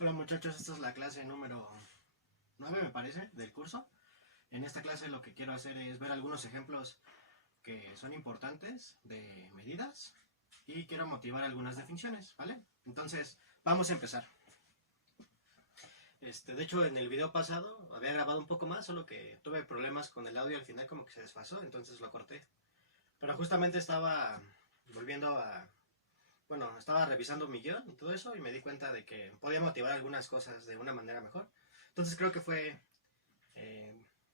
Hola muchachos, esta es la clase número 9 me parece del curso. En esta clase lo que quiero hacer es ver algunos ejemplos que son importantes de medidas y quiero motivar algunas definiciones, ¿vale? Entonces vamos a empezar. De hecho en el video pasado había grabado un poco más, solo que tuve problemas con el audio al final, como que se desfasó, entonces lo corté. Pero justamente estaba volviendo a... Bueno, estaba revisando mi guión y todo eso y me di cuenta de que podía motivar algunas cosas de una manera mejor. Entonces creo que fue,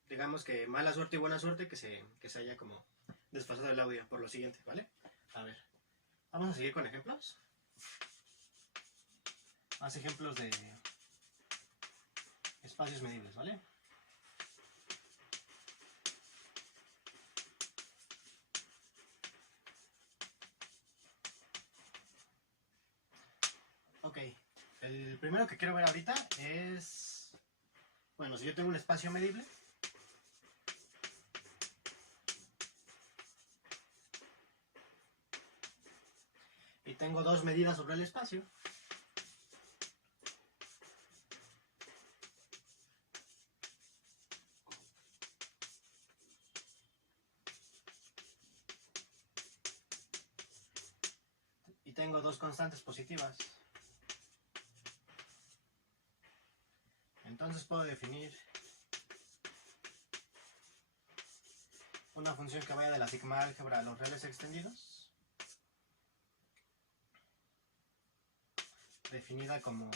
digamos que mala suerte y buena suerte que se haya como desfasado el audio por lo siguiente, ¿vale? A ver, vamos a seguir con ejemplos. Más ejemplos de espacios medibles, ¿vale? Ok, el primero que quiero ver ahorita es... Bueno, si yo tengo un espacio medible, y tengo dos medidas sobre el espacio, y tengo dos constantes positivas, entonces puedo definir una función que vaya de la sigma álgebra a los reales extendidos, definida como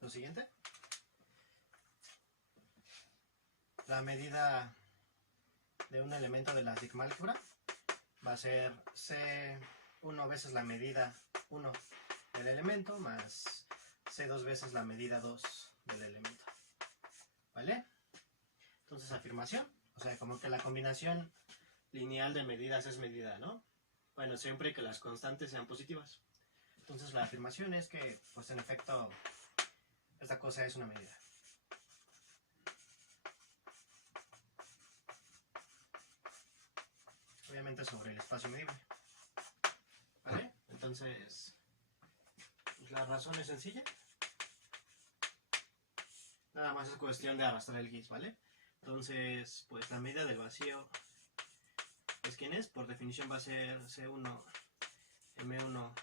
lo siguiente. La medida de un elemento de la sigma álgebra va a ser C1 veces la medida 1 del elemento más C2 veces la medida 2 del elemento, ¿vale? Entonces afirmación, o sea, como que la combinación lineal de medidas es medida, ¿no? Bueno, siempre que las constantes sean positivas. Entonces la afirmación es que, pues en efecto, esta cosa es una medida. Obviamente sobre el espacio medible, ¿vale? Entonces, pues la razón es sencilla. Nada más es cuestión de arrastrar el GIS, ¿vale? Entonces, pues la medida del vacío, pues ¿quién es? Por definición va a ser C1 M1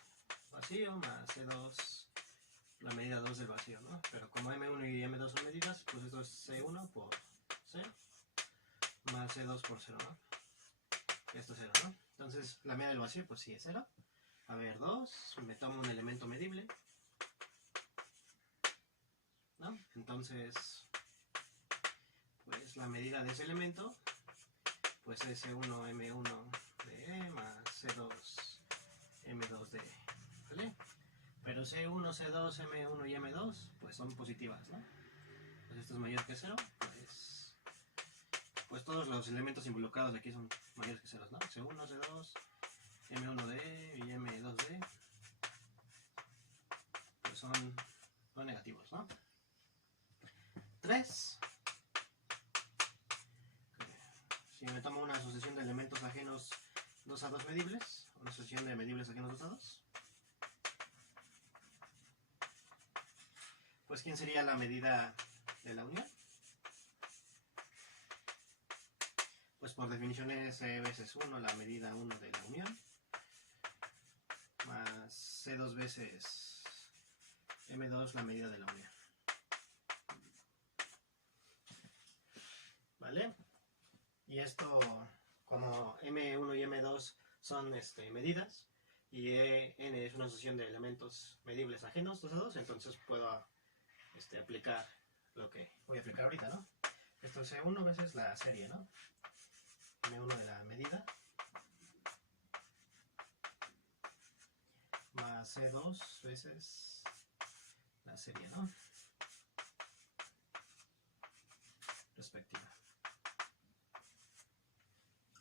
vacío más C2 la medida 2 del vacío, ¿no? Pero como M1 y M2 son medidas, pues esto es C1 por C más C2 por 0, ¿no? Esto es 0, ¿no? Entonces la medida del vacío, pues sí es 0. A ver, 2, me tomo un elemento medible, ¿no? Entonces, pues la medida de ese elemento, pues es C1 M1 de E más C2 M2 de E, ¿vale? Pero C1, C2, M1 y M2, pues son positivas, ¿no? Pues esto es mayor que 0, pues todos los elementos involucrados de aquí son mayores que 0, ¿no? C1, C2, M1 de E y M2 de E, pues son negativos, ¿no? 3. Si me tomo una asociación de elementos ajenos 2 a 2 medibles, una asociación de medibles ajenos 2 a 2, pues ¿quién sería la medida de la unión? Pues por definición es C veces 1, la medida 1 de la unión, más C2 veces M2, la medida de la unión. ¿Vale? Y esto, como M1 y M2 son medidas, y N es una asociación de elementos medibles ajenos 2 a 2, entonces puedo aplicar lo que voy a aplicar ahorita, ¿no? Esto es C1 veces la serie, ¿no? M1 de la medida más C2 veces la serie, ¿no? Respectiva.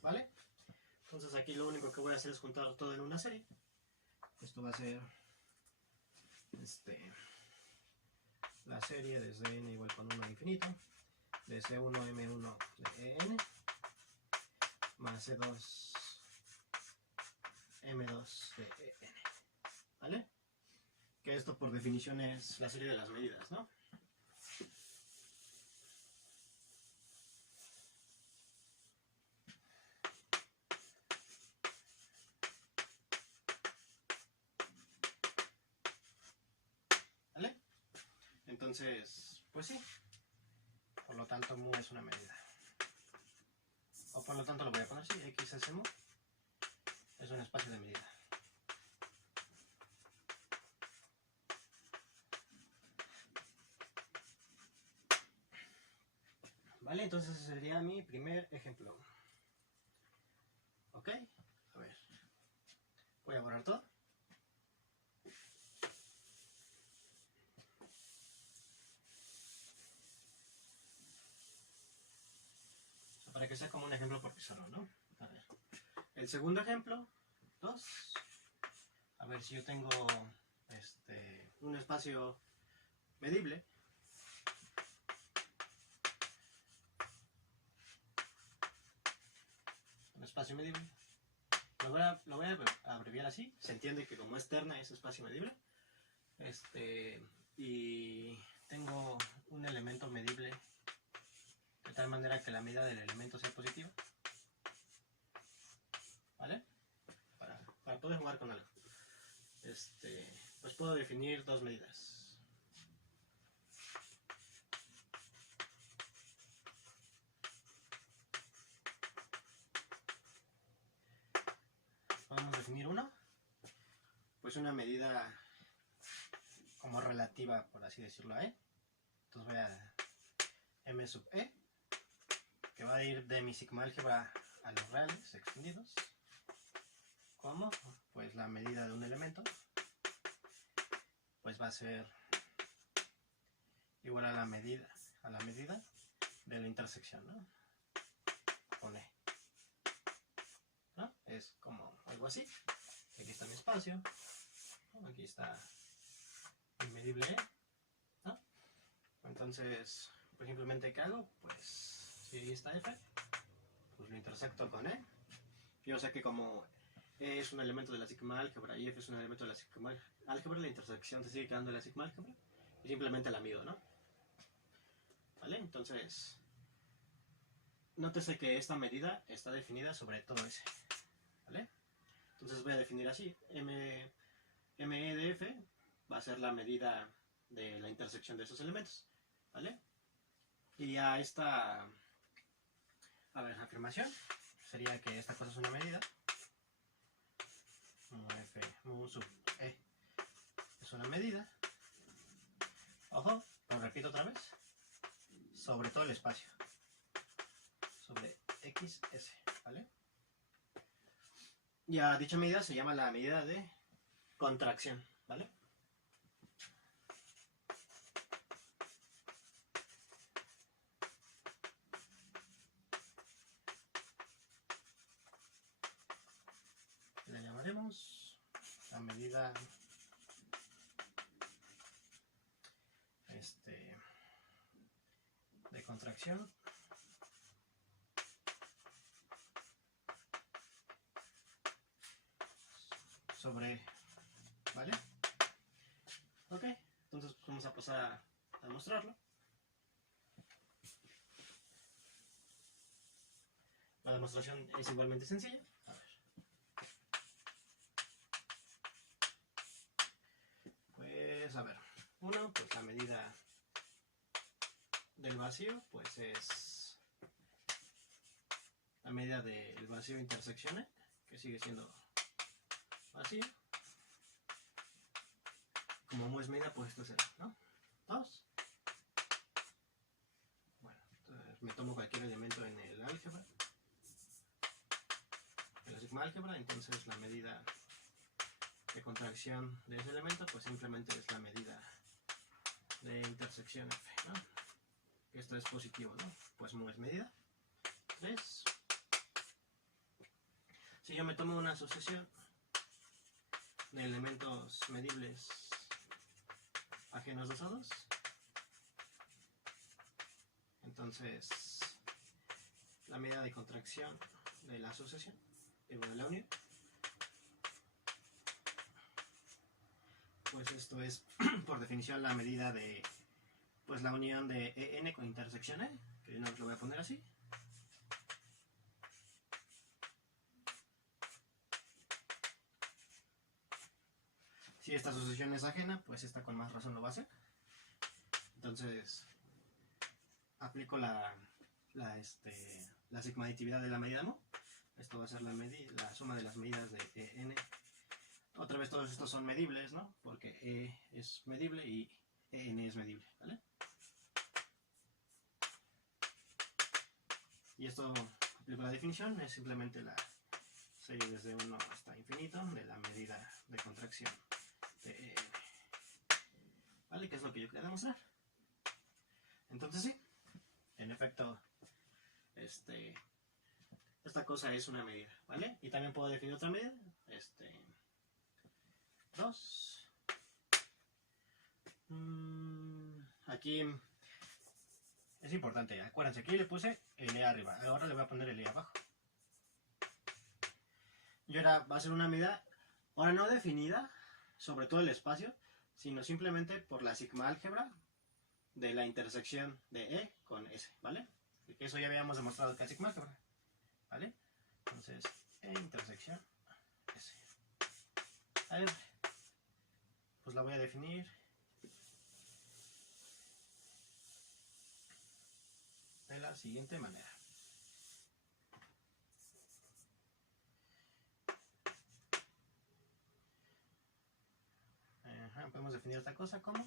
¿Vale? Entonces aquí lo único que voy a hacer es juntar todo en una serie. Esto va a ser la serie desde n igual con 1 a infinito de C1 M1 de EN más C2 M2 de EN. ¿vale? Que esto por definición es la serie de las medidas, ¿no? ¿Vale? Entonces, pues sí. Por lo tanto, mu es una medida. O por lo tanto lo voy a poner así, x es mu es un espacio de medida. Vale, entonces ese sería mi primer ejemplo. Ok, a ver. Voy a borrar todo. Para que sea como un ejemplo por pizarra, ¿no? A ver. El segundo ejemplo, 2. A ver si yo tengo un espacio medible. Un espacio medible. Lo voy a abreviar así. Se entiende que como es terna es espacio medible. Y tengo un elemento medible de tal manera que la medida del elemento sea positiva. ¿Vale? Para poder jugar con algo. Pues puedo definir dos medidas. Podemos definir uno, pues una medida como relativa, por así decirlo, a E. Entonces voy a M sub E, que va a ir de mi sigma álgebra a los reales extendidos. ¿Cómo? Pues la medida de un elemento pues va a ser igual a la medida de la intersección, ¿no? Con E. ¿No? Es como algo así. Aquí está mi espacio, ¿no? Aquí está mi medible E, ¿no? Entonces, pues simplemente ¿qué hago? Pues si ahí está F, pues lo intersecto con E. Yo sé que como E es un elemento de la sigma álgebra y F es un elemento de la sigma álgebra, la intersección se sigue quedando de la sigma álgebra y simplemente la mido, ¿no? ¿Vale? Entonces, nótese que esta medida está definida sobre todo ese, ¿vale? Entonces voy a definir así, ME de F va a ser la medida de la intersección de esos elementos, ¿vale? Y a esta, afirmación sería que esta cosa es una medida, F, mu sub E es una medida, ojo, lo repito otra vez, sobre todo el espacio, sobre XS, ¿vale? Y a dicha medida se llama la medida de contracción, ¿vale? Le llamaremos la medida de contracción sobre, ¿vale? Ok, entonces vamos a pasar a mostrarlo. La demostración es igualmente sencilla. A ver. Pues a ver, uno, pues la medida del vacío, pues es la medida del vacío intersección, que sigue siendo vacío. Como mu es medida, pues esto es 0, ¿no? 2. Bueno, entonces me tomo cualquier elemento en el álgebra, en la sigma álgebra, entonces la medida de contracción de ese elemento, pues simplemente es la medida de intersección F, ¿no? Esto es positivo, ¿no? Pues mu es medida. 3. Si yo me tomo una asociación de elementos medibles ajenos dos a 2, entonces la medida de contracción de la asociación, digo de la unión, pues esto es por definición la medida de pues la unión de EN con intersección E, que yo no lo voy a poner así. Si esta sucesión es ajena, pues esta con más razón lo va a hacer. Entonces aplico la sigma aditividad de la medida mu. Esto va a ser la suma de las medidas de EN. Otra vez todos estos son medibles, ¿no? Porque E es medible y EN es medible, ¿vale? Y esto, aplico la definición, es simplemente la serie desde 1 hasta infinito de la medida de contracción de EN. ¿Vale? Que es lo que yo quería demostrar. Entonces sí, en efecto, esta cosa es una medida, ¿vale? Y también puedo definir otra medida, 2. Aquí es importante, acuérdense, aquí le puse el E arriba, ahora le voy a poner el E abajo. Y ahora va a ser una medida, ahora no definida sobre todo el espacio, sino simplemente por la sigma álgebra de la intersección de E con S, ¿vale? Porque eso ya habíamos demostrado que es sigma álgebra, ¿vale? Entonces, E intersección S. A ver, pues la voy a definir de la siguiente manera. Podemos definir esta cosa como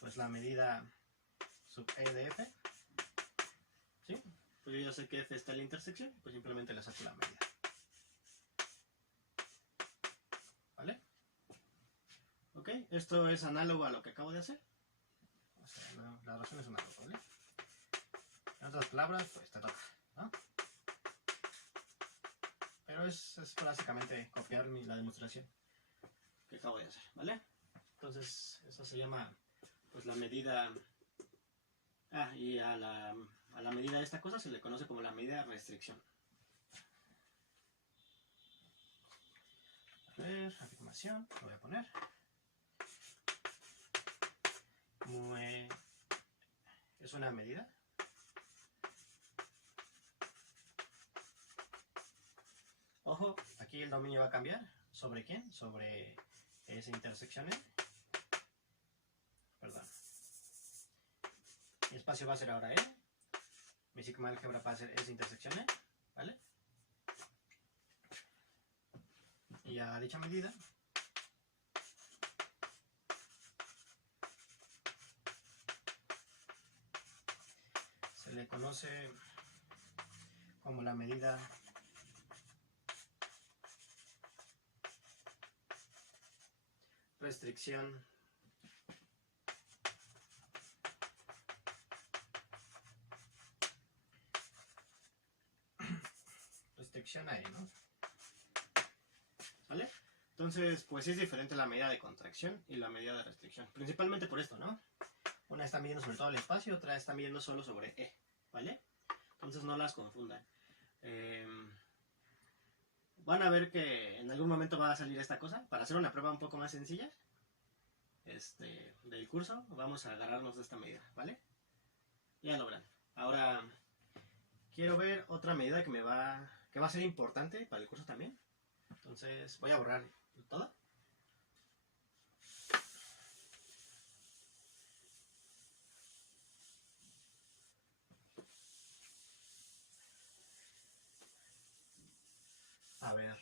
pues la medida sub E de F, ¿sí? Pues yo ya sé que F está en la intersección, pues simplemente le saco la medida, ¿vale? Ok, esto es análogo a lo que acabo de hacer, o sea, la razón es análoga, ¿vale? En otras palabras, pues te toca, ¿no? Pero es básicamente copiar la demostración que acabo de hacer, ¿vale? Entonces, eso se llama pues la medida. Y a la medida de esta cosa se le conoce como la medida de restricción. A ver, afirmación, lo voy a poner. Es una medida. Ojo, aquí el dominio va a cambiar. ¿Sobre quién? Sobre esa intersección E. Perdón. Mi espacio va a ser ahora E. Mi sigma álgebra va a ser esa intersección E, ¿vale? Y a dicha medida se le conoce como la medida restricción a E, ¿no? ¿Vale? Entonces, pues es diferente la medida de contracción y la medida de restricción. Principalmente por esto, ¿no? Una está midiendo sobre todo el espacio, otra está midiendo solo sobre E, ¿vale? Entonces no las confundan. Van a ver que en algún momento va a salir esta cosa. Para hacer una prueba un poco más sencilla del curso, vamos a agarrarnos de esta medida, ¿vale? Ya lo verán. Ahora, quiero ver otra medida que va a ser importante para el curso también. Entonces voy a borrar todo. A ver.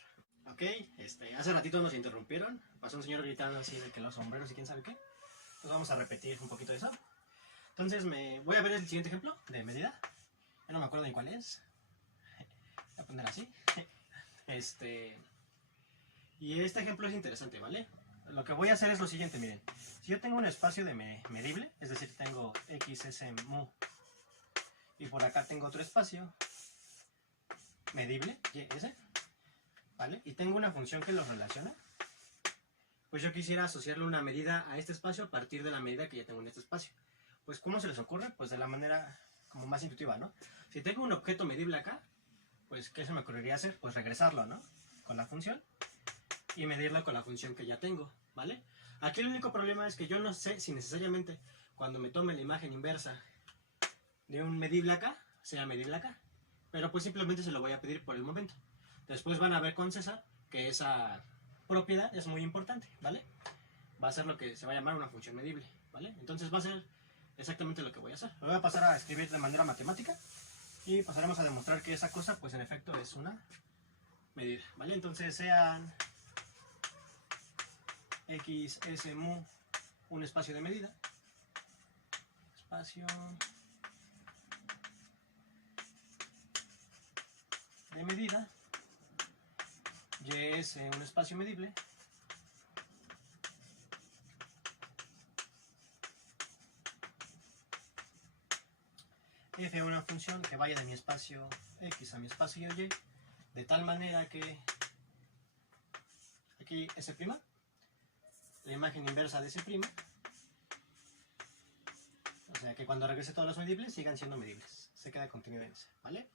Ok, hace ratito nos interrumpieron. Pasó un señor gritando así de que los sombreros y quién sabe qué. Entonces vamos a repetir un poquito de eso. Entonces voy a ver el siguiente ejemplo de medida. Ya no me acuerdo ni cuál es. Voy a poner así. Y este ejemplo es interesante, ¿vale? Lo que voy a hacer es lo siguiente, miren. Si yo tengo un espacio de medible, es decir, tengo XS mu, y por acá tengo otro espacio medible, YS, ¿vale? Y tengo una función que los relaciona, pues yo quisiera asociarle una medida a este espacio a partir de la medida que ya tengo en este espacio. Pues ¿cómo se les ocurre? Pues de la manera como más intuitiva, ¿no? Si tengo un objeto medible acá, pues ¿qué se me ocurriría hacer? Pues regresarlo, ¿no? Con la función. y medirla con la función que ya tengo, ¿vale? Aquí el único problema es que yo no sé si necesariamente cuando me tome la imagen inversa de un medible acá, sea medible acá. Pero pues simplemente se lo voy a pedir por el momento. Después van a ver con César que esa propiedad es muy importante, ¿vale? Va a ser lo que se va a llamar una función medible, ¿vale? Entonces va a ser exactamente lo que voy a hacer. Lo voy a pasar a escribir de manera matemática y pasaremos a demostrar que esa cosa, pues en efecto es una medida, ¿vale? Entonces sean x, s, mu, un espacio de medida, espacio de medida, y es un espacio medible, f una función que vaya de mi espacio x a mi espacio y, de tal manera que aquí s', la imagen inversa de s', o sea que cuando regrese todos los medibles sigan siendo medibles, se queda contenido en ese, ¿vale?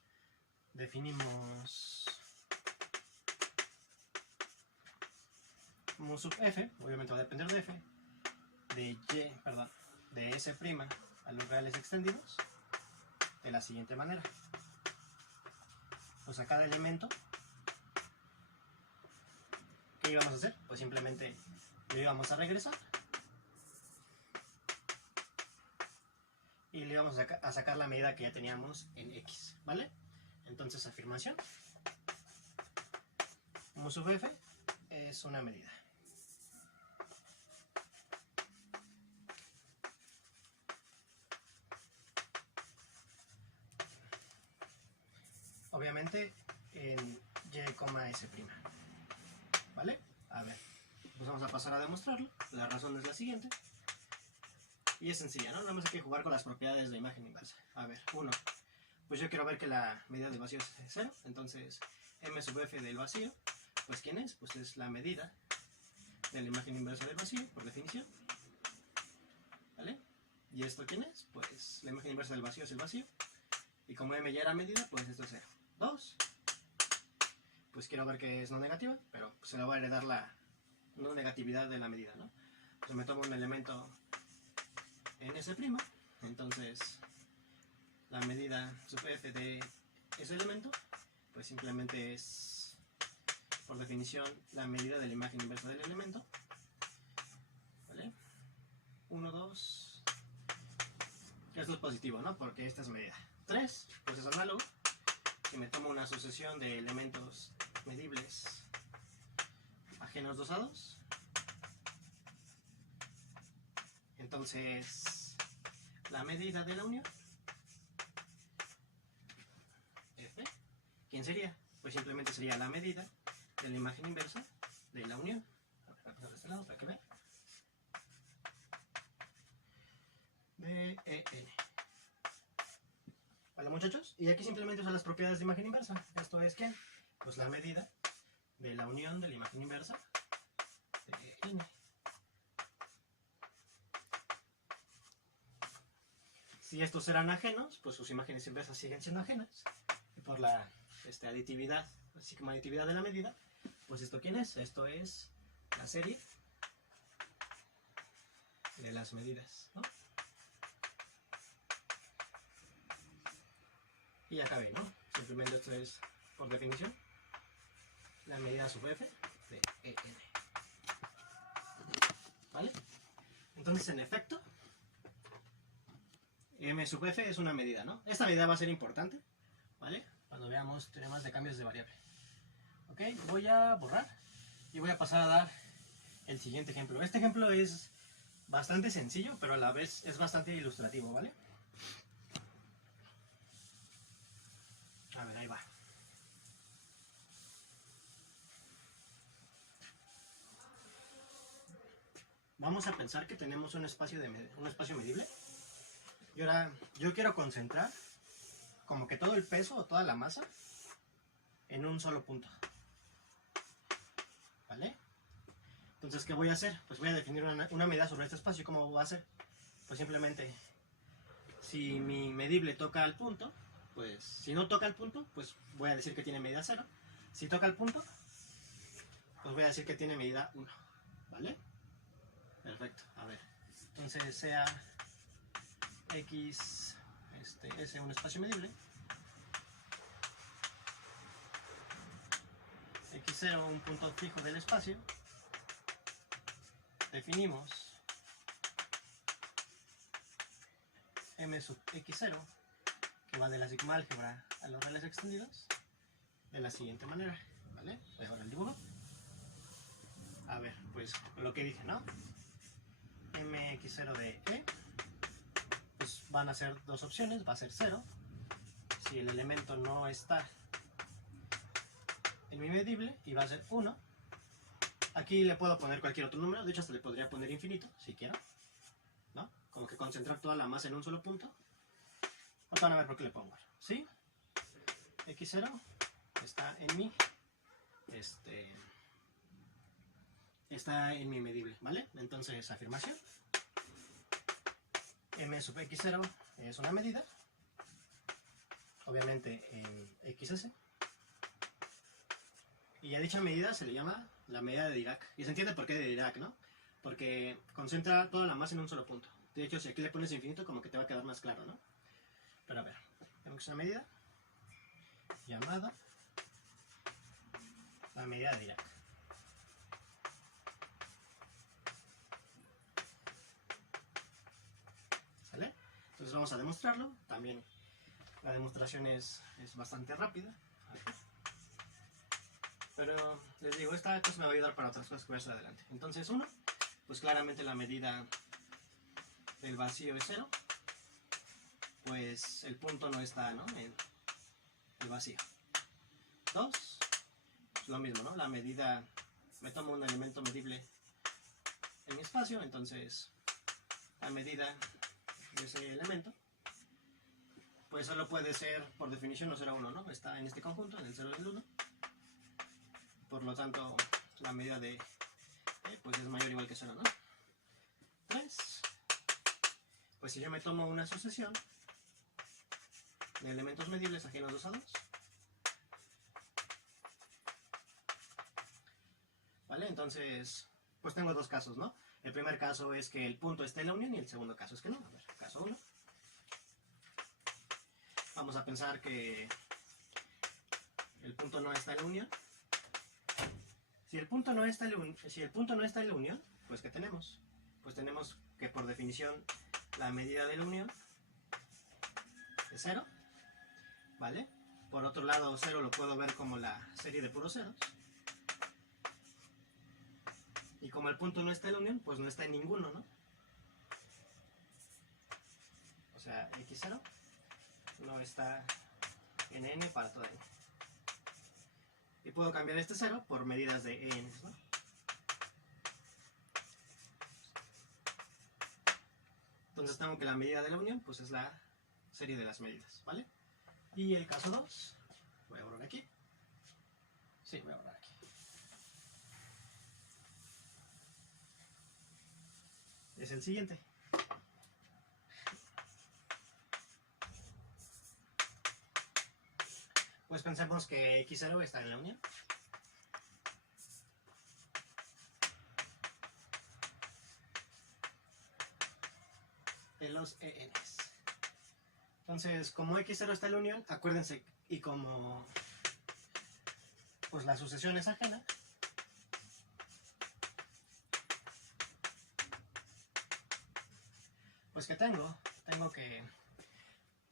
Definimos mu sub f, obviamente va a depender de f, de s' a los reales extendidos, de la siguiente manera. Pues a cada elemento, ¿qué íbamos a hacer? Pues simplemente lo íbamos a regresar y le íbamos a sacar la medida que ya teníamos en x, ¿vale? Entonces, afirmación, mu sub f es una medida. Obviamente en y, s', ¿vale? A ver, pues vamos a pasar a demostrarlo. La razón es la siguiente. Y es sencilla, ¿no? Nada más hay que jugar con las propiedades de la imagen inversa. A ver, 1. Pues yo quiero ver que la medida del vacío es 0. Entonces, m sub f del vacío, pues ¿quién es? Pues es la medida de la imagen inversa del vacío, por definición. ¿Vale? ¿Y esto quién es? Pues la imagen inversa del vacío es el vacío. Y como m ya era medida, pues esto es 0. 2. Pues quiero ver que es no negativa, pero se le va a heredar la no negatividad de la medida, ¿no? Pues me tomo un elemento en S', entonces la medida sub f de ese elemento, pues simplemente es, por definición, la medida de la imagen inversa del elemento, ¿vale? 1, 2, esto es positivo, ¿no? Porque esta es medida. 3, pues es análogo, si me tomo una sucesión de elementos medibles ajenos 2 a 2, entonces la medida de la unión f, ¿quién sería? Pues simplemente sería la medida de la imagen inversa de la unión. A ver, voy a pasar de este lado para que vean. De en. ¿Vale, muchachos? Y aquí simplemente son las propiedades de imagen inversa. Esto es ¿quién? Pues la medida de la unión de la imagen inversa de n. Si estos eran ajenos, pues sus imágenes inversas siguen siendo ajenas. Y por la aditividad, sigma aditividad de la medida, pues ¿esto quién es? Esto es la serie de las medidas, ¿no? Y acabé, ¿no? Simplemente esto es, por definición, la medida sub f de en. ¿Vale? Entonces, en efecto, m sub f es una medida, ¿no? Esta medida va a ser importante, ¿vale? Cuando veamos teoremas de cambios de variable. Ok, voy a borrar y voy a pasar a dar el siguiente ejemplo. Este ejemplo es bastante sencillo, pero a la vez es bastante ilustrativo, ¿vale? A ver, ahí va. Vamos a pensar que tenemos un espacio medible. Y ahora yo quiero concentrar como que todo el peso o toda la masa en un solo punto. ¿Vale? Entonces, ¿qué voy a hacer? Pues voy a definir una medida sobre este espacio. ¿Cómo va a ser? Pues simplemente, si mi medible toca al punto, pues si no toca al punto, pues voy a decir que tiene medida 0. Si toca al punto, pues voy a decir que tiene medida 1, ¿vale? Perfecto, a ver. Entonces sea X, S un espacio medible, X0 un punto fijo del espacio, definimos M sub X0, que va de la sigma álgebra a los reales extendidos, de la siguiente manera, ¿vale? Voy a ver el dibujo. A ver, pues lo que dije, ¿no? Mx0 de E, pues van a ser dos opciones, va a ser 0, si el elemento no está en mi medible, y va a ser 1. Aquí le puedo poner cualquier otro número, de hecho hasta le podría poner infinito, si quiero, ¿no? Como que concentrar toda la masa en un solo punto. Ahora van a ver por qué le pongo, ¿sí? X0 está en mi, está en mi medible, ¿vale? Entonces, afirmación. M sub X0 es una medida, obviamente en XS. Y a dicha medida se le llama la medida de Dirac. Y se entiende por qué de Dirac, ¿no? Porque concentra toda la masa en un solo punto. De hecho, si aquí le pones infinito, como que te va a quedar más claro, ¿no? Pero a ver, tenemos una medida llamada la medida de Dirac. ¿Sale? Entonces vamos a demostrarlo. También la demostración es bastante rápida. Pero les digo, esta cosa me va a ayudar para otras cosas que voy a hacer adelante. Entonces, 1, pues claramente la medida del vacío es 0. Pues el punto no está, ¿no?, en el vacío. 2, pues lo mismo, ¿no? La medida, me tomo un elemento medible en mi espacio, entonces la medida de ese elemento, pues solo puede ser, por definición, no será 1, ¿no? Está en este conjunto, en el 0 y el 1. Por lo tanto, la medida de E, pues es mayor o igual que 0, ¿no? 3, pues si yo me tomo una sucesión de elementos medibles ajenos 2 a 2, ¿vale? Entonces, pues tengo dos casos, ¿no? El primer caso es que el punto esté en la unión y el segundo caso es que no. A ver, caso 1. Vamos a pensar que el punto no está en la unión. Si el punto no está en la unión, pues ¿qué tenemos? Pues tenemos que por definición la medida de la unión es 0, ¿vale? Por otro lado, 0 lo puedo ver como la serie de puros ceros. Y como el punto no está en la unión, pues no está en ninguno, ¿no? O sea, X0 no está en n para toda n. Y puedo cambiar este 0 por medidas de n, ¿no? Entonces tengo que la medida de la unión, pues es la serie de las medidas, ¿vale? Y el caso 2, voy a borrar aquí. Sí, voy a borrar aquí. Es el siguiente. Pues pensemos que X0 está en la unión. De los ENs. Entonces, como X0 está en la unión, acuérdense, y como pues la sucesión es ajena, pues ¿qué tengo? Tengo que,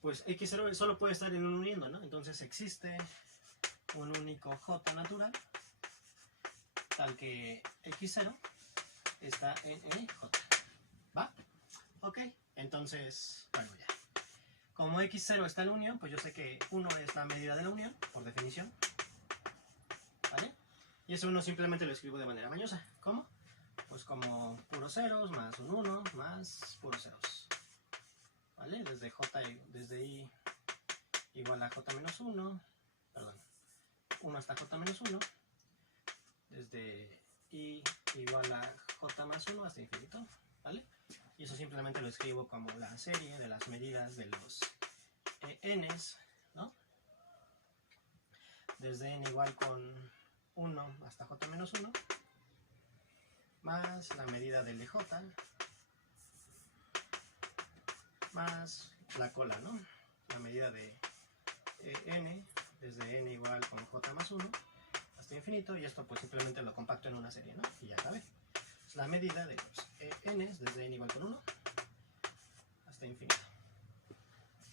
pues X0 solo puede estar en un uniendo, ¿no? Entonces existe un único J natural, tal que X0 está en J. ¿Va? Ok, entonces, bueno, ya. Como X0 está en la unión, pues yo sé que 1 es la medida de la unión, por definición. ¿Vale? Y eso 1 simplemente lo escribo de manera mañosa. ¿Cómo? Pues como puros ceros más un 1 más puros ceros. ¿Vale? Desde J, desde I igual a J menos 1, perdón, 1 hasta J menos 1, desde I igual a J más 1 hasta infinito, ¿vale? Y eso simplemente lo escribo como la serie de las medidas de los n's, ¿no? Desde n igual con 1 hasta j menos 1, más la medida del DJ más la cola, ¿no? La medida de n, desde n igual con j más 1 hasta infinito, y esto pues simplemente lo compacto en una serie, ¿no? Y ya acabé. Es la medida de los n desde n igual con 1 hasta infinito.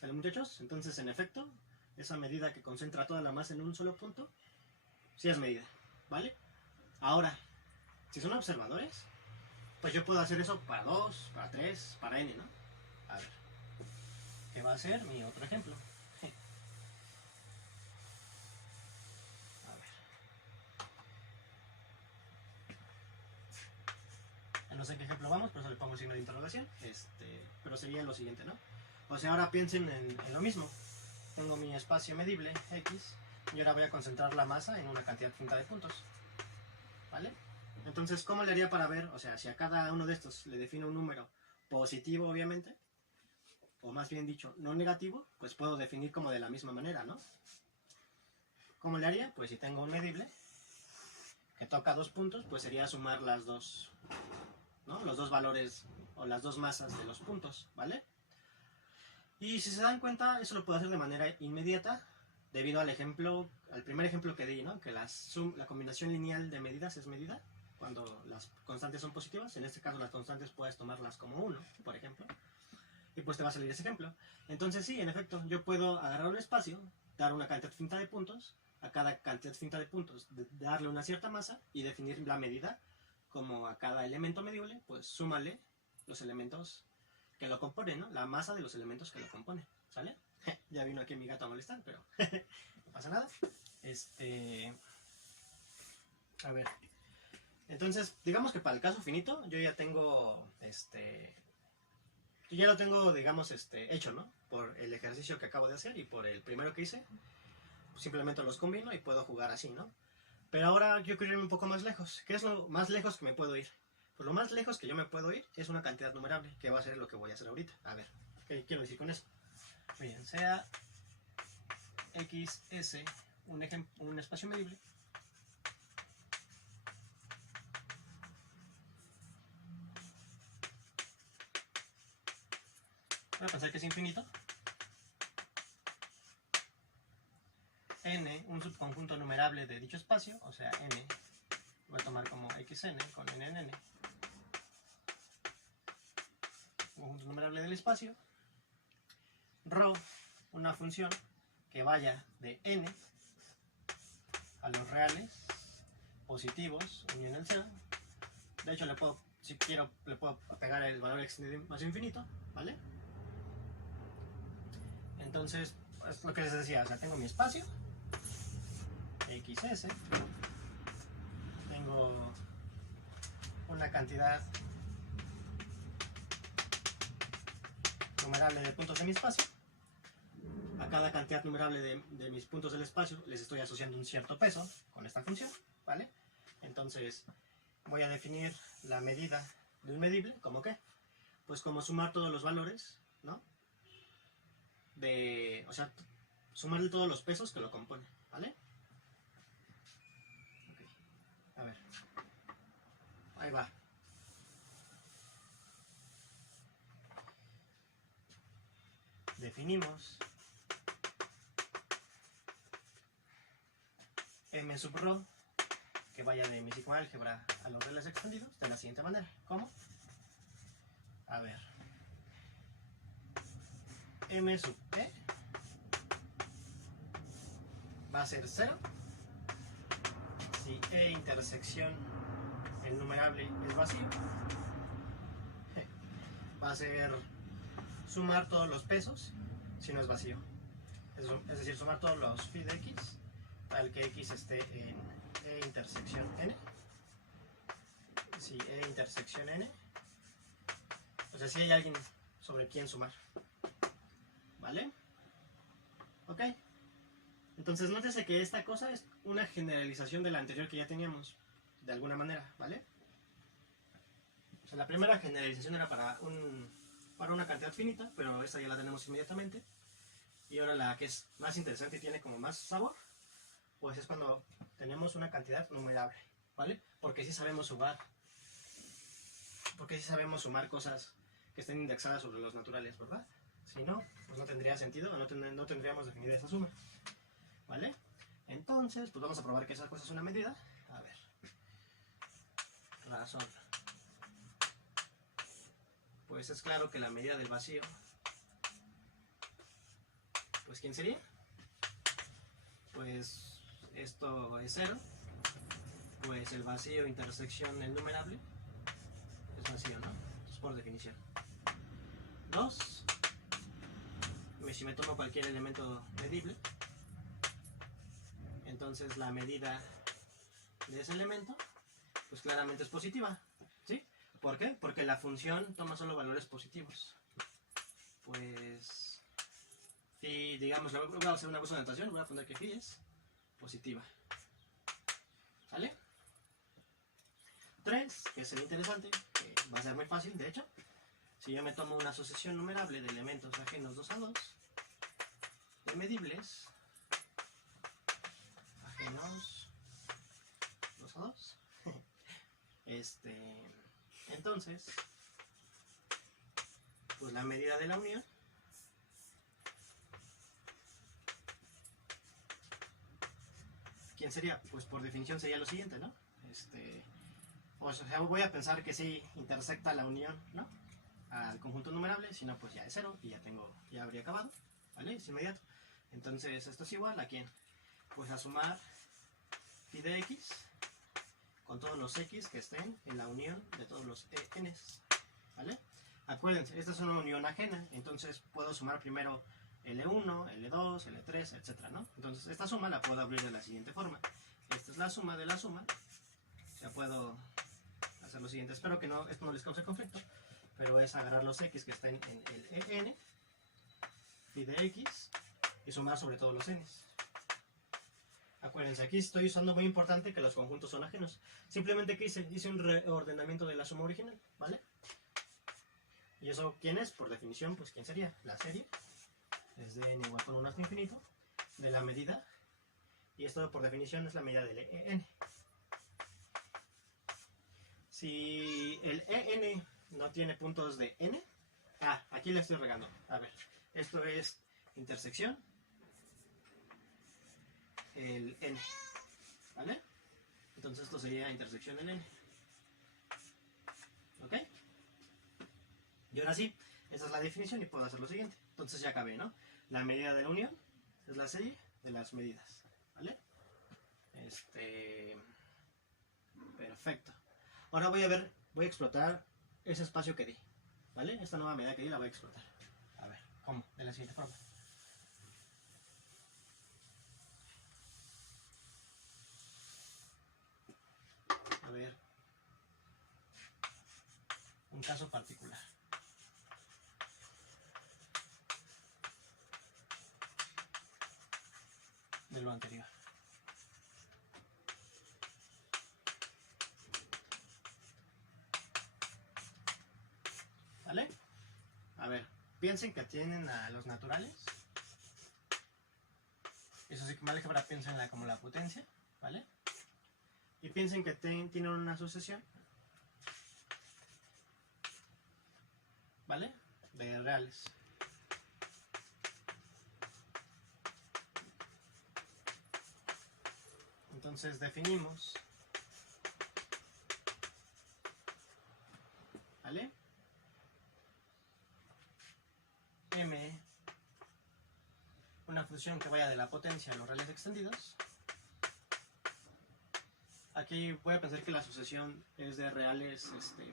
¿Vale, muchachos? Entonces, en efecto, esa medida que concentra toda la masa en un solo punto, sí es medida, ¿vale? Ahora, si son observadores, pues yo puedo hacer eso para 2, para 3, para n, ¿no? A ver, ¿qué va a ser mi otro ejemplo? No sé qué ejemplo vamos, por eso le pongo signo de interrogación, pero sería lo siguiente, ¿no? O sea, ahora piensen en lo mismo. Tengo mi espacio medible, X, y ahora voy a concentrar la masa en una cantidad finita de puntos, ¿vale? Entonces, ¿cómo le haría para ver? O sea, si a cada uno de estos le defino un número positivo, obviamente, o más bien dicho, no negativo, pues puedo definir como de la misma manera, ¿no? ¿Cómo le haría? Pues si tengo un medible que toca 2 puntos, pues sería sumar las dos, ¿no? Los dos valores o las dos masas de los puntos, ¿vale? Y si se dan cuenta, eso lo puedo hacer de manera inmediata, debido al primer ejemplo que di, ¿no? Que la combinación lineal de medidas es medida cuando las constantes son positivas. En este caso las constantes puedes tomarlas como 1, por ejemplo, y pues te va a salir ese ejemplo. Entonces sí, en efecto, yo puedo agarrar un espacio, dar una cantidad finita de puntos, a cada cantidad finita de puntos darle una cierta masa y definir la medida como a cada elemento medible, pues súmale los elementos que lo componen, ¿no? La masa de los elementos que lo componen, ¿sale? Ya vino aquí mi gato a molestar, pero no pasa nada. A ver. Entonces, digamos que para el caso finito, yo ya tengo, yo ya lo tengo, digamos, hecho, ¿no? Por el ejercicio que acabo de hacer y por el primero que hice, simplemente los combino y puedo jugar así, ¿no? Pero ahora yo quiero irme un poco más lejos. ¿Qué es lo más lejos que me puedo ir? Pues lo más lejos que yo me puedo ir es una cantidad numerable, que va a ser lo que voy a hacer ahorita. A ver, ¿qué quiero decir con eso? Bien, sea XS un espacio medible, voy a pensar que es infinito. N, un subconjunto numerable de dicho espacio, o sea, N, voy a tomar como XN con N en N, conjunto numerable del espacio. Rho, una función que vaya de N a los reales positivos unión el 0. De hecho, si quiero, le puedo pegar el valor extendido más infinito, ¿vale? Entonces, es lo que les decía, o sea, tengo mi espacio, XS, tengo una cantidad numerable de puntos de mi espacio. A cada cantidad numerable de mis puntos del espacio les estoy asociando un cierto peso con esta función, ¿vale? Entonces, voy a definir la medida de un medible, ¿como qué? Pues como sumar todos los valores, ¿no? O sea, sumarle todos los pesos que lo componen, ¿vale? Okay. A ver. Ahí va. Definimos M sub rho que vaya de mi sigma álgebra a los reales extendidos de la siguiente manera. ¿Cómo? A ver. M sub E va a ser 0 si E intersección el numerable es vacío. Va a ser sumar todos los pesos si no es vacío. Es decir, sumar todos los phi de X tal que X esté en E intersección N. Si E intersección N, o sea, si hay alguien sobre quien sumar, ¿vale? Ok. Entonces, nótese que esta cosa es una generalización de la anterior que ya teníamos, de alguna manera, ¿vale? O sea, la primera generalización era para una cantidad finita, pero esta ya la tenemos inmediatamente. Y ahora la que es más interesante y tiene como más sabor, pues es cuando tenemos una cantidad numerable, ¿vale? Porque sí sabemos sumar porque sí sabemos sumar cosas que estén indexadas sobre los naturales, ¿verdad? Si no, pues no tendría sentido, no tendríamos definida esa suma, ¿vale? Entonces, pues vamos a probar que esa cosa es una medida. A ver. Razón. Pues es claro que la medida del vacío, pues ¿quién sería? Pues esto es 0, pues el vacío intersección el numerable es vacío, ¿no? Entonces por definición. 2, si me tomo cualquier elemento medible, entonces la medida de ese elemento, pues claramente es positiva, ¿sí? ¿Por qué? Porque la función toma solo valores positivos. Pues, si digamos, voy a hacer una cosa de notación, voy a poner que phi es positiva. ¿Sale? 3, que es el interesante, que va a ser muy fácil, de hecho. Si yo me tomo una sucesión numerable de elementos ajenos 2 a 2, de medibles, ajenos 2 a 2, entonces, pues la medida de la unión ¿quién sería? Pues por definición sería lo siguiente, ¿no? O sea, voy a pensar que sí intersecta la unión, ¿no? Al conjunto numerable, si no, pues ya es 0 y ya habría acabado, ¿vale? Es inmediato. Entonces, esto es igual a ¿quién? Pues a sumar phi de x con todos los x que estén en la unión de todos los n's, ¿vale? Acuérdense, esta es una unión ajena, entonces puedo sumar primero L1, L2, L3, etcétera, ¿no? Entonces esta suma la puedo abrir de la siguiente forma. Esta es la suma de la suma. Ya puedo hacer lo siguiente. Espero que esto no les cause conflicto, pero es agarrar los x que estén en el en, phi de x, y sumar sobre todos los n's. Acuérdense, aquí estoy usando muy importante que los conjuntos son ajenos. Simplemente que hice un reordenamiento de la suma original, ¿vale? ¿Y eso quién es? Por definición, pues ¿quién sería? La serie es de n igual con 1 hasta infinito de la medida, y esto por definición es la medida del en. Si el en no tiene puntos de n, aquí le estoy regando. A ver, esto es intersección el n, ¿vale? Entonces esto sería intersección el n, ¿ok? Y ahora sí, esa es la definición y puedo hacer lo siguiente. Entonces ya acabé, ¿no? La medida de la unión es la serie de las medidas, ¿vale? Perfecto. Ahora voy a explotar ese espacio que di, ¿vale? Esta nueva medida que di la voy a explotar. A ver, ¿cómo? De la siguiente forma. A ver, un caso particular de lo anterior. ¿Vale? A ver, piensen que atienden a los naturales. Eso sí que mal álgebra piénsenla como la potencia, ¿vale? Y piensen que tienen una sucesión, ¿vale? De reales. Entonces definimos, ¿vale? M, una función que vaya de la potencia a los reales extendidos. Aquí voy a pensar que la sucesión es de reales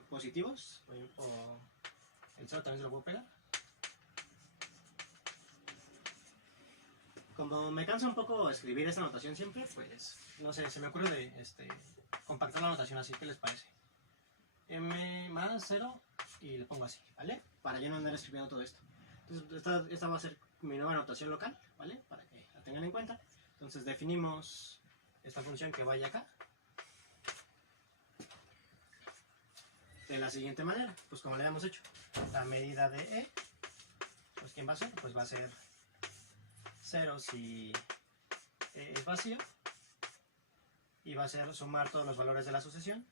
positivos, o el 0 también se lo puedo pegar. Como me cansa un poco escribir esta notación siempre, pues no sé, se me ocurre de compactar la notación así. ¿Qué les parece? M más 0 y le pongo así, ¿vale? Para yo no andar escribiendo todo esto. Entonces esta va a ser mi nueva notación local, ¿vale? Para que la tengan en cuenta. Entonces definimos esta función que vaya acá de la siguiente manera, pues como le habíamos hecho. La medida de E, pues ¿quién va a ser? Pues va a ser 0 si E es vacío, y va a ser sumar todos los valores de la sucesión,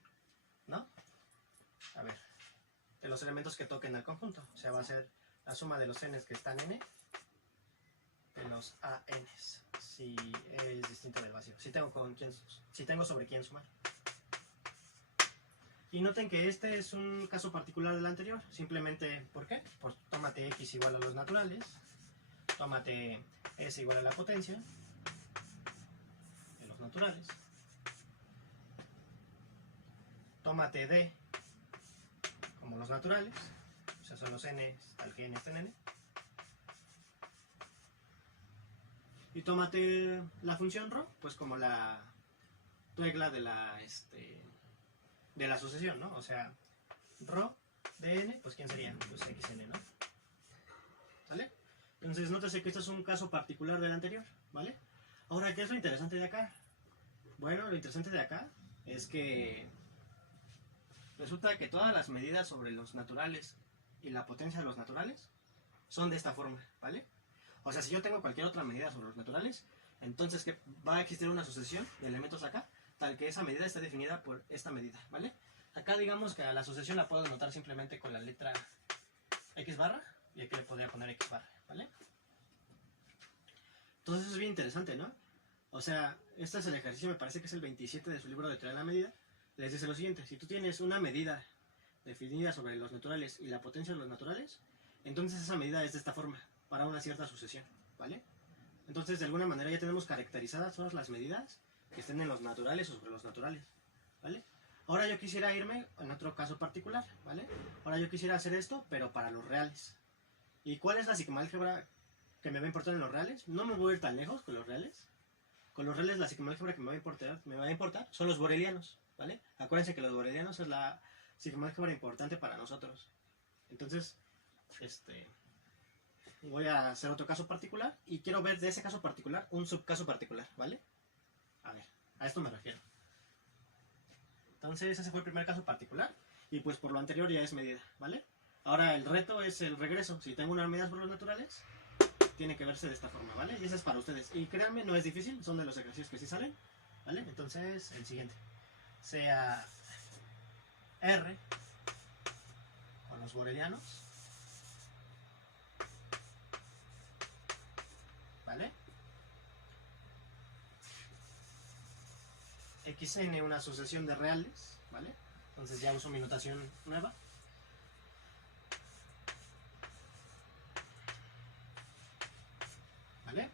¿no? A ver, de los elementos que toquen al conjunto. O sea, va a ser la suma de los n's que están en E de los ANs, si es distinto del vacío, si tengo sobre quién sumar. Y noten que este es un caso particular del anterior, simplemente, ¿por qué? Pues tómate x igual a los naturales, tómate s igual a la potencia de los naturales, tómate d como los naturales, o sea, son los n tal que n está en n, y tómate la función ρ, pues como la regla de la sucesión, ¿no? O sea, ρ de n, pues ¿quién sería? Pues xn, ¿no? ¿Vale? Entonces, nótese que este es un caso particular del anterior, ¿vale? Ahora, ¿qué es lo interesante de acá? Bueno, lo interesante de acá es que resulta que todas las medidas sobre los naturales y la potencia de los naturales son de esta forma, ¿vale? O sea, si yo tengo cualquier otra medida sobre los naturales, entonces que va a existir una sucesión de elementos acá, tal que esa medida esté definida por esta medida, ¿vale? Acá digamos que a la sucesión la puedo denotar simplemente con la letra x barra, y aquí le podría poner x barra, ¿vale? Entonces eso es bien interesante, ¿no? O sea, este es el ejercicio, me parece que es el 27 de su libro de teoría de la medida. Les dice lo siguiente: si tú tienes una medida definida sobre los naturales y la potencia de los naturales, entonces esa medida es de esta forma, para una cierta sucesión, ¿vale? Entonces, de alguna manera ya tenemos caracterizadas todas las medidas que estén en los naturales o sobre los naturales, ¿vale? Ahora yo quisiera irme en otro caso particular, ¿vale? Ahora yo quisiera hacer esto, pero para los reales. ¿Y cuál es la sigmoálgebra que me va a importar en los reales? No me voy a ir tan lejos con los reales. Con los reales la sigmoálgebra que me va a importar son los borelianos, ¿vale? Acuérdense que los borelianos es la sigmoálgebra importante para nosotros. Entonces, voy a hacer otro caso particular y quiero ver de ese caso particular un subcaso particular, ¿vale? A ver, a esto me refiero. Entonces ese fue el primer caso particular y pues por lo anterior ya es medida, ¿vale? Ahora el reto es el regreso. Si tengo una medida por los naturales, tiene que verse de esta forma, ¿vale? Y ese es para ustedes. Y créanme, no es difícil, son de los ejercicios que sí salen, ¿vale? Entonces el siguiente sea R con los borelianos, ¿vale? Xn una sucesión de reales, ¿vale? Entonces ya uso mi notación nueva. ¿Vale?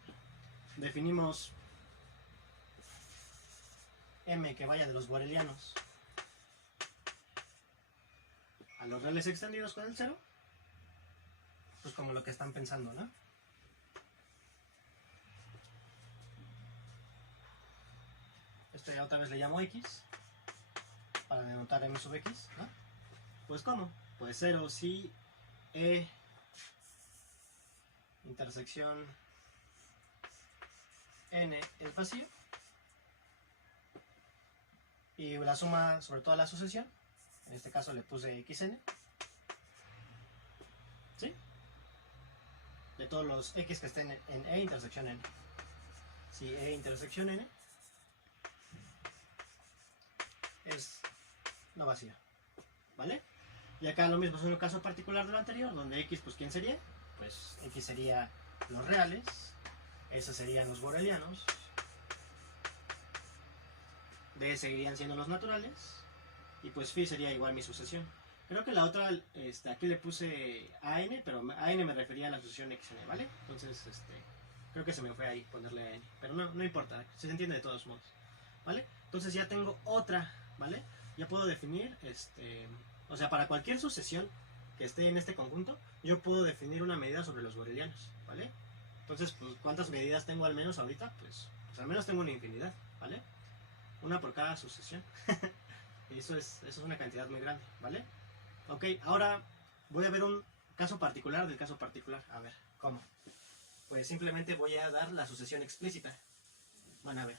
Definimos M que vaya de los borelianos a los reales extendidos con el 0, pues como lo que están pensando, ¿no? Esto ya otra vez le llamo X, para denotar M sub X, ¿no? Pues ¿cómo? Pues 0 si E intersección N es vacío, y la suma sobre toda la sucesión, en este caso le puse xn, ¿sí? De todos los x que estén en E intersección n. Si E intersección n es no vacío, ¿vale? Y acá lo mismo, es un caso particular de lo anterior, donde x, pues ¿quién sería? Pues x sería los reales, S serían los borelianos, D seguirían siendo los naturales, y pues phi sería igual mi sucesión. Creo que la otra, aquí le puse AN, pero AN me refería a la sucesión XN, ¿vale? Entonces, creo que se me fue ahí ponerle AN, pero no importa, se entiende de todos modos, ¿vale? Entonces ya tengo otra, ¿vale? Ya puedo definir, o sea, para cualquier sucesión que esté en este conjunto, yo puedo definir una medida sobre los borelianos, ¿vale? Entonces, pues, ¿cuántas medidas tengo al menos ahorita? Pues al menos tengo una infinidad, ¿vale? Una por cada sucesión. Y eso es una cantidad muy grande, ¿vale? Ok, ahora voy a ver un caso particular del caso particular. A ver, ¿cómo? Pues simplemente voy a dar la sucesión explícita. Van a ver.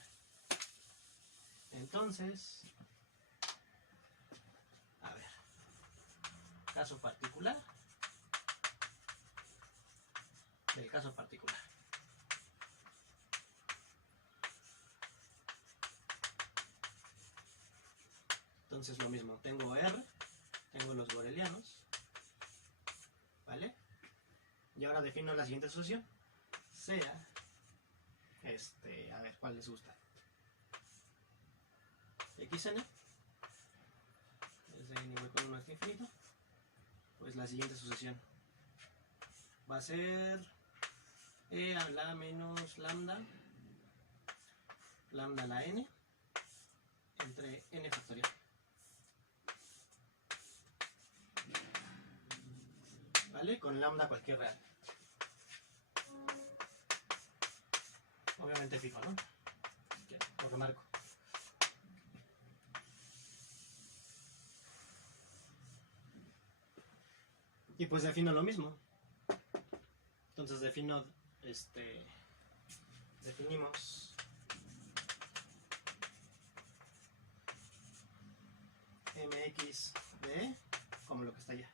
Entonces, a ver. Caso particular del caso particular. Entonces lo mismo, tengo R tengo los borelianos, ¿vale? Y ahora defino la siguiente asociación, sea, a ver, ¿cuál les gusta? xn, es de n igual con 1 hasta infinito, pues la siguiente sucesión va a ser e a la menos lambda, lambda a la n, entre n factorial. ¿Vale? Con lambda cualquier real. Obviamente fijo, ¿no? Lo remarco. Y pues defino lo mismo. Entonces definimos mx de e como lo que está allá.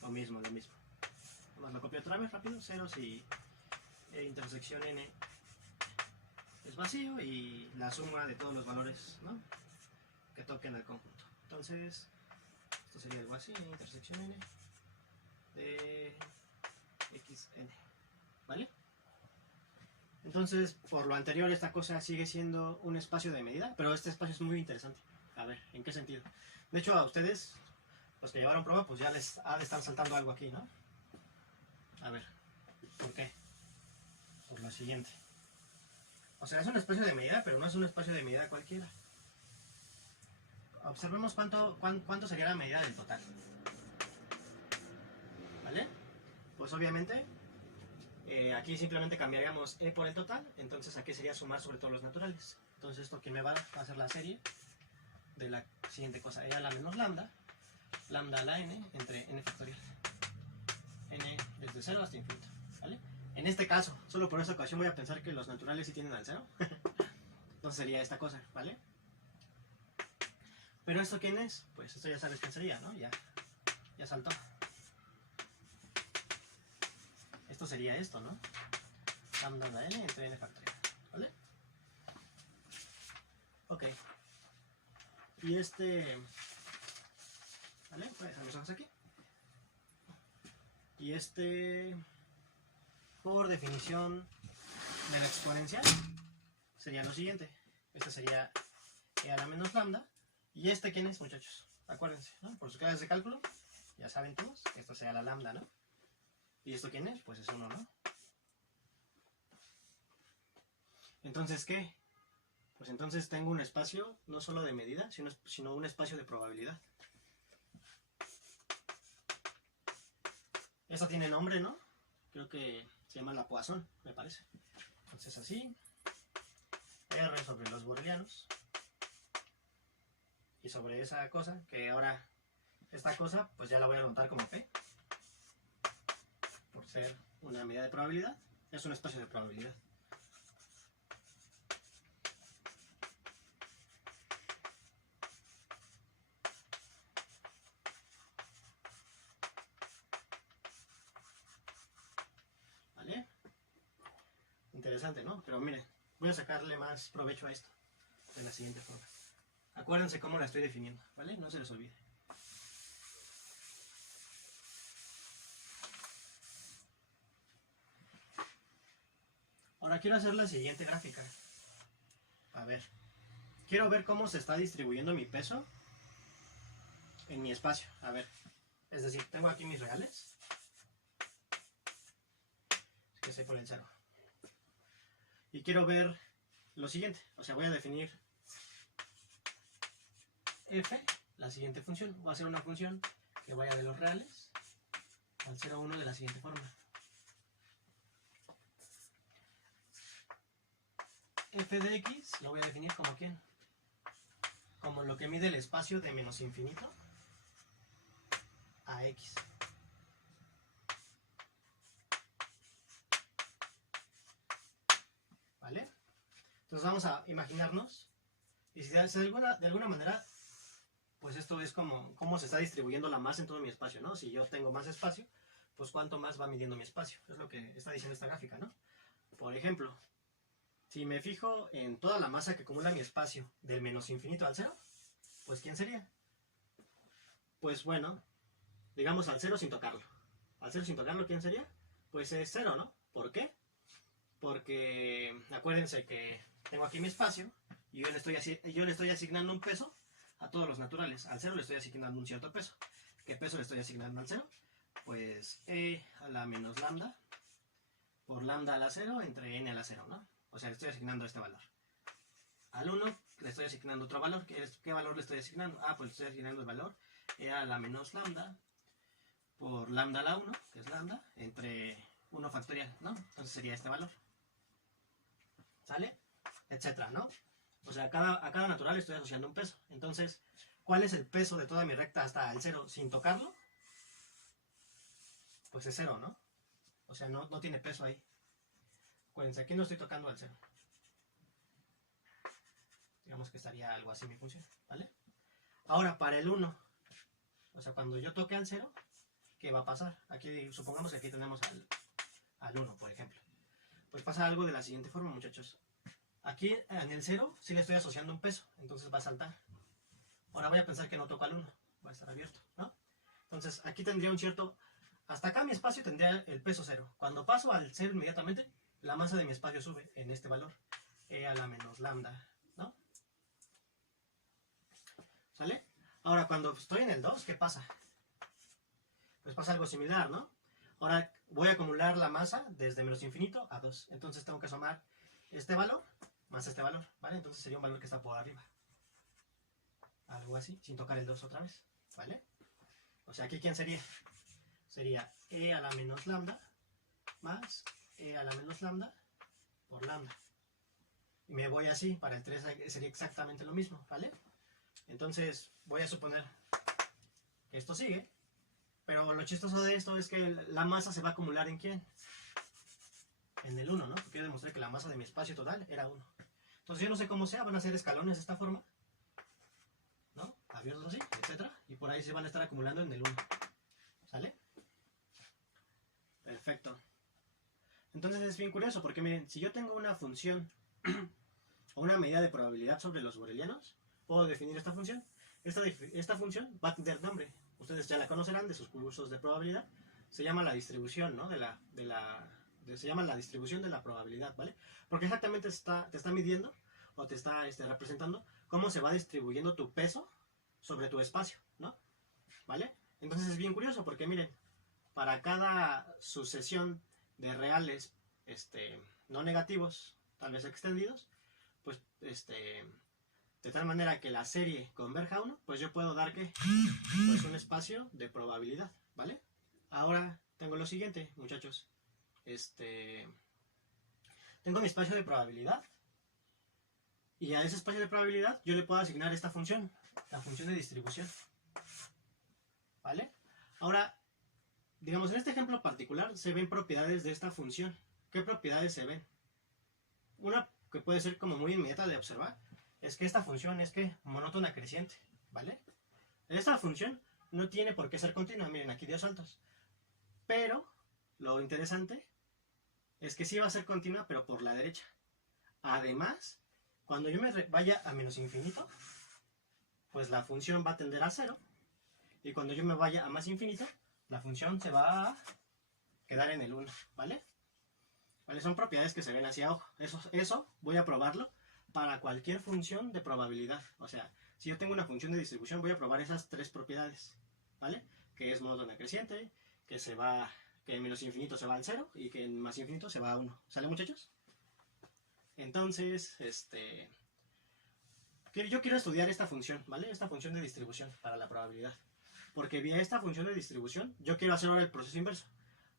Lo mismo. Además lo copio otra vez rápido, ceros y intersección n es vacío y la suma de todos los valores, ¿no?, que toquen al conjunto. Entonces, esto sería algo así, intersección n de xn, ¿vale? Entonces, por lo anterior, esta cosa sigue siendo un espacio de medida, pero este espacio es muy interesante. A ver, ¿en qué sentido? De hecho, a ustedes, los que llevaron prueba, pues ya les ha de estar saltando algo aquí, ¿no? A ver, ¿por qué? Por lo siguiente. O sea, es un espacio de medida, pero no es un espacio de medida cualquiera. Observemos cuánto sería la medida del total. ¿Vale? Pues obviamente, aquí simplemente cambiaríamos e por el total, entonces aquí sería sumar sobre todos los naturales. Entonces esto que me va a ser la serie de la siguiente cosa, e a la menos lambda, lambda a la n entre n factorial. N desde 0 hasta infinito, ¿vale? En este caso, solo por esta ocasión voy a pensar que los naturales sí tienen al 0. Entonces sería esta cosa, ¿vale? ¿Pero esto quién es? Pues esto ya sabes quién sería, ¿no? Ya saltó. Esto sería esto, ¿no? Lambda a la n entre n factorial, ¿vale? Ok. Y ¿vale? Voy a dejar mis ojos aquí. Y por definición de la exponencial, sería lo siguiente. Este sería e a la menos lambda. ¿Y quién es, muchachos? Acuérdense, ¿no? Por sus clases de cálculo, ya saben todos que esto sea la lambda, ¿no? ¿Y esto quién es? Pues es 1, ¿no? Entonces, ¿qué? Pues entonces tengo un espacio no solo de medida, sino un espacio de probabilidad. Esto tiene nombre, ¿no? Creo que se llama la Poisson, me parece. Entonces así, R sobre los borelianos. Y sobre esa cosa, que ahora, esta cosa, pues ya la voy a anotar como P. Por ser una medida de probabilidad, es un espacio de probabilidad. ¿Vale? Interesante, ¿no? Pero miren, voy a sacarle más provecho a esto de la siguiente forma. Acuérdense cómo la estoy definiendo, ¿vale? No se les olvide. Ahora quiero hacer la siguiente gráfica. A ver. Quiero ver cómo se está distribuyendo mi peso en mi espacio. A ver. Es decir, tengo aquí mis reales. Es que se pone el 0. Y quiero ver lo siguiente. O sea, voy a definir f, la siguiente función. Voy a hacer una función que vaya de los reales al 0 a 1 de la siguiente forma. F de x lo voy a definir como ¿quién? Como lo que mide el espacio de menos infinito a x. ¿Vale? Entonces vamos a imaginarnos, y si de alguna manera, pues esto es como cómo se está distribuyendo la masa en todo mi espacio, ¿no? Si yo tengo más espacio, pues cuánto más va midiendo mi espacio. Es lo que está diciendo esta gráfica, ¿no? Por ejemplo, si me fijo en toda la masa que acumula mi espacio del menos infinito al 0, pues ¿quién sería? pues bueno, digamos al 0 sin tocarlo. Al 0 sin tocarlo, ¿quién sería? Pues es 0, ¿no? ¿Por qué? Porque acuérdense que tengo aquí mi espacio y yo le estoy asignando un peso a todos los naturales. Al 0 le estoy asignando un cierto peso. ¿Qué peso le estoy asignando al 0? Pues e a la menos lambda por lambda a la 0 entre n a la 0, ¿no? O sea, le estoy asignando este valor. Al 1 le estoy asignando otro valor. ¿Qué valor le estoy asignando? Ah, pues le estoy asignando el valor e a la menos lambda por lambda a la 1, que es lambda, entre 1 factorial, ¿no? Entonces sería este valor. ¿Sale? Etcétera, ¿no? O sea, a cada natural le estoy asociando un peso. Entonces, ¿cuál es el peso de toda mi recta hasta el 0 sin tocarlo? Pues es 0, ¿no? O sea, no tiene peso ahí. Acuérdense, aquí no estoy tocando al 0. Digamos que estaría algo así mi función, ¿vale? Ahora, para el 1, o sea, cuando yo toque al 0, ¿qué va a pasar? Aquí, supongamos que aquí tenemos al 1, por ejemplo. Pues pasa algo de la siguiente forma, muchachos. Aquí en el 0 sí le estoy asociando un peso, entonces va a saltar. Ahora voy a pensar que no toco al 1, va a estar abierto, ¿no? Entonces aquí tendría un cierto... Hasta acá mi espacio tendría el peso 0. Cuando paso al 0 inmediatamente, la masa de mi espacio sube en este valor, e a la menos lambda, ¿no? ¿Sale? Ahora cuando estoy en el 2, ¿qué pasa? Pues pasa algo similar, ¿no? Ahora voy a acumular la masa desde menos infinito a 2. Entonces tengo que sumar este valor más este valor, ¿vale? Entonces sería un valor que está por arriba. Algo así, sin tocar el 2 otra vez, ¿vale? O sea, ¿aquí quién sería? Sería e a la menos lambda más e a la menos lambda por lambda. Y me voy así, para el 3 sería exactamente lo mismo, ¿vale? Entonces voy a suponer que esto sigue, pero lo chistoso de esto es que la masa se va a acumular ¿en quién? En el 1, ¿no? Porque yo demostré que la masa de mi espacio total era 1. Entonces yo no sé cómo sea, van a ser escalones de esta forma, ¿no? Abiertos así, etcétera, y por ahí se van a estar acumulando en el 1. ¿Sale? Perfecto. Entonces es bien curioso, porque miren, si yo tengo una función o una medida de probabilidad sobre los borelianos, puedo definir esta función. Esta función va a tener nombre. Ustedes ya la conocerán de sus cursos de probabilidad. Se llama la distribución, ¿no? Se llama la distribución de la probabilidad, ¿vale? Porque exactamente te está midiendo o te está representando cómo se va distribuyendo tu peso sobre tu espacio, ¿no? ¿Vale? Entonces es bien curioso porque miren, para cada sucesión de reales no negativos, tal vez extendidos, pues de tal manera que la serie converja a 1, pues yo puedo dar que pues un espacio de probabilidad, ¿vale? Ahora tengo lo siguiente, muchachos. Tengo mi espacio de probabilidad y a ese espacio de probabilidad yo le puedo asignar esta función, la función de distribución, ¿vale? Ahora, digamos, en este ejemplo particular se ven propiedades de esta función. ¿Qué propiedades se ven? Una que puede ser como muy inmediata de observar es que esta función es que monótona creciente, ¿vale? Esta función no tiene por qué ser continua, miren, aquí dio saltos. Pero lo interesante es que sí va a ser continua, pero por la derecha. Además, cuando yo me vaya a menos infinito, pues la función va a tender a 0. Y cuando yo me vaya a más infinito, la función se va a quedar en el 1, ¿vale? ¿Vale? Son propiedades que se ven hacia abajo. Eso voy a probarlo para cualquier función de probabilidad. O sea, si yo tengo una función de distribución, voy a probar esas 3 propiedades, ¿vale? Que es monótona creciente, que en menos infinito se va al 0 y que en más infinito se va a 1. ¿Sale, muchachos? Entonces, yo quiero estudiar esta función, ¿vale? Esta función de distribución para la probabilidad. Porque vía esta función de distribución, yo quiero hacer ahora el proceso inverso.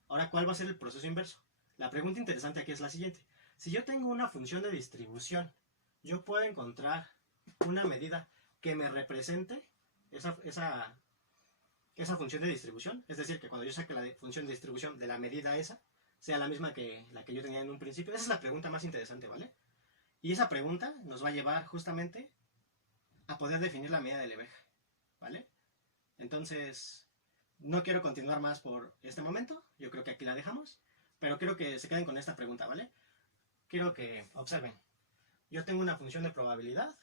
Ahora, ¿cuál va a ser el proceso inverso? La pregunta interesante aquí es la siguiente. Si yo tengo una función de distribución, yo puedo encontrar una medida que me represente esa función de distribución. Es decir, que cuando yo saque la función de distribución de la medida esa, sea la misma que la que yo tenía en un principio. Esa es la pregunta más interesante, ¿vale? Y esa pregunta nos va a llevar justamente a poder definir la medida de Lebesgue, ¿vale? Entonces, no quiero continuar más por este momento. Yo creo que aquí la dejamos. Pero quiero que se queden con esta pregunta, ¿vale? Quiero que observen. Yo tengo una función de probabilidad,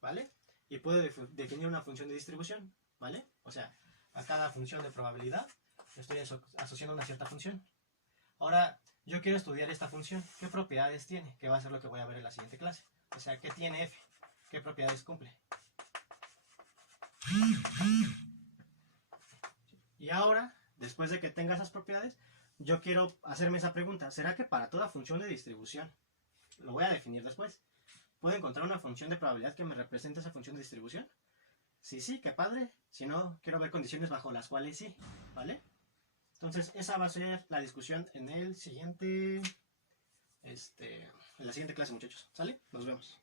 ¿vale? Y puedo definir una función de distribución, ¿vale? O sea, A cada función de probabilidad estoy asociando una cierta función. Ahora, yo quiero estudiar esta función. ¿Qué propiedades tiene? Que va a ser lo que voy a ver en la siguiente clase. O sea, ¿qué tiene f? ¿Qué propiedades cumple? Y ahora, después de que tenga esas propiedades, yo quiero hacerme esa pregunta. ¿Será que para toda función de distribución, lo voy a definir después, puedo encontrar una función de probabilidad que me represente esa función de distribución? Si sí, qué padre. Si no, quiero ver condiciones bajo las cuales sí, ¿vale? Entonces, esa va a ser la discusión en el siguiente... en la siguiente clase, muchachos. ¿Sale? Nos vemos.